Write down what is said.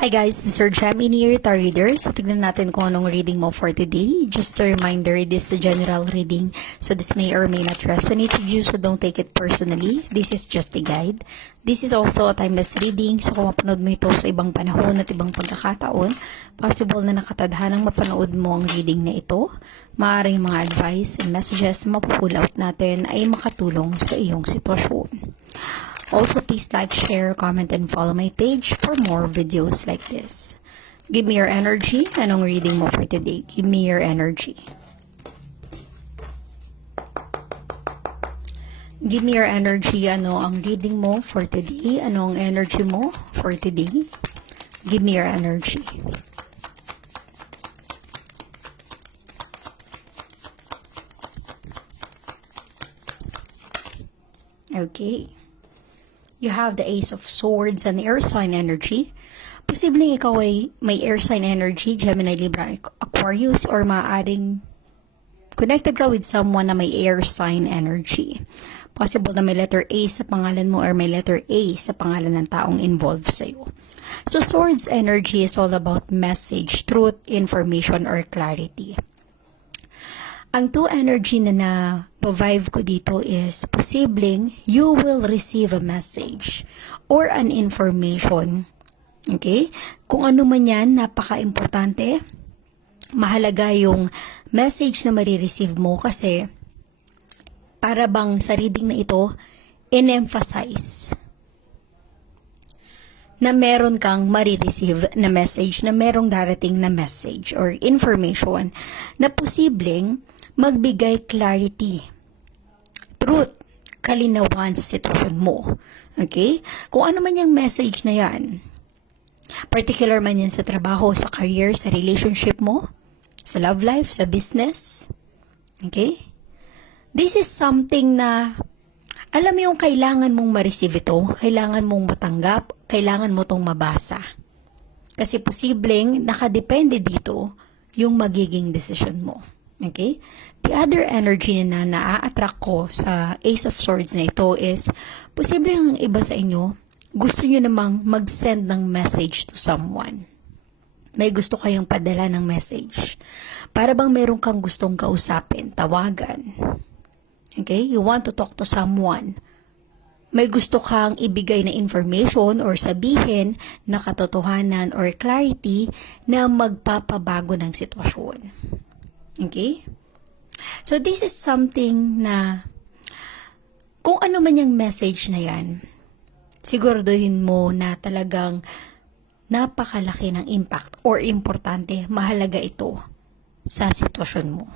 Hi guys, this is your Gemini here, Tarot Reader. So tignan natin kung anong reading mo for today. Just a reminder, this is a general reading. So this may or may not resonate with you, so don't take it personally. This is just a guide. This is also a timeless reading. So kung mapanood mo ito sa ibang panahon at ibang pagkakataon, possible na nakatadhanang mapanood mo ang reading na ito. Maaaring mga advice and messages na mapupull out natin ay makatulong sa iyong sitwasyon. Also, please like, share, comment, and follow my page for more videos like this. Give me your energy. Anong reading mo for today? Give me your energy. Give me your energy. Ano ang reading mo for today? Anong energy mo for today? Give me your energy. Okay. You have the Ace of Swords and Air Sign energy. Posibleng ikaw ay may Air Sign energy, Gemini, Libra, Aquarius, or maaaring connected ka with someone na may Air Sign energy. Possible na may letter A sa pangalan mo or may letter A sa pangalan ng taong involved sa'yo. So, Swords energy is all about message, truth, information, or clarity. Ang two energy na vibe ko dito is posibleng you will receive a message or an information. Okay? Kung ano man yan, napaka-importante. Mahalaga yung message na marireceive mo kasi para bang sa reading na ito, in-emphasize na meron kang marireceive na message, na merong darating na message or information na posibleng magbigay clarity, truth, kalinawan sa sitwasyon mo. Okay? Kung ano man yung message na yan, particular man yan sa trabaho, sa career, sa relationship mo, sa love life, sa business. Okay? This is something na, alam mo yung kailangan mong ma-receive ito, kailangan mong matanggap, kailangan mo tong mabasa. Kasi posibleng nakadepende dito yung magiging desisyon mo. Okay? The other energy na naa-attract ko sa Ace of Swords na ito is, posibleng ang iba sa inyo, gusto nyo namang mag-send ng message to someone. May gusto kayong padala ng message. Para bang meron kang gustong kausapin, tawagan. Okay? You want to talk to someone. May gusto kang ibigay na information or sabihin na katotohanan or clarity na magpapabago ng sitwasyon. Okay? So, this is something na kung ano man yung message na yan, siguraduhin mo na talagang napakalaki ng impact or importante, mahalaga ito sa sitwasyon mo.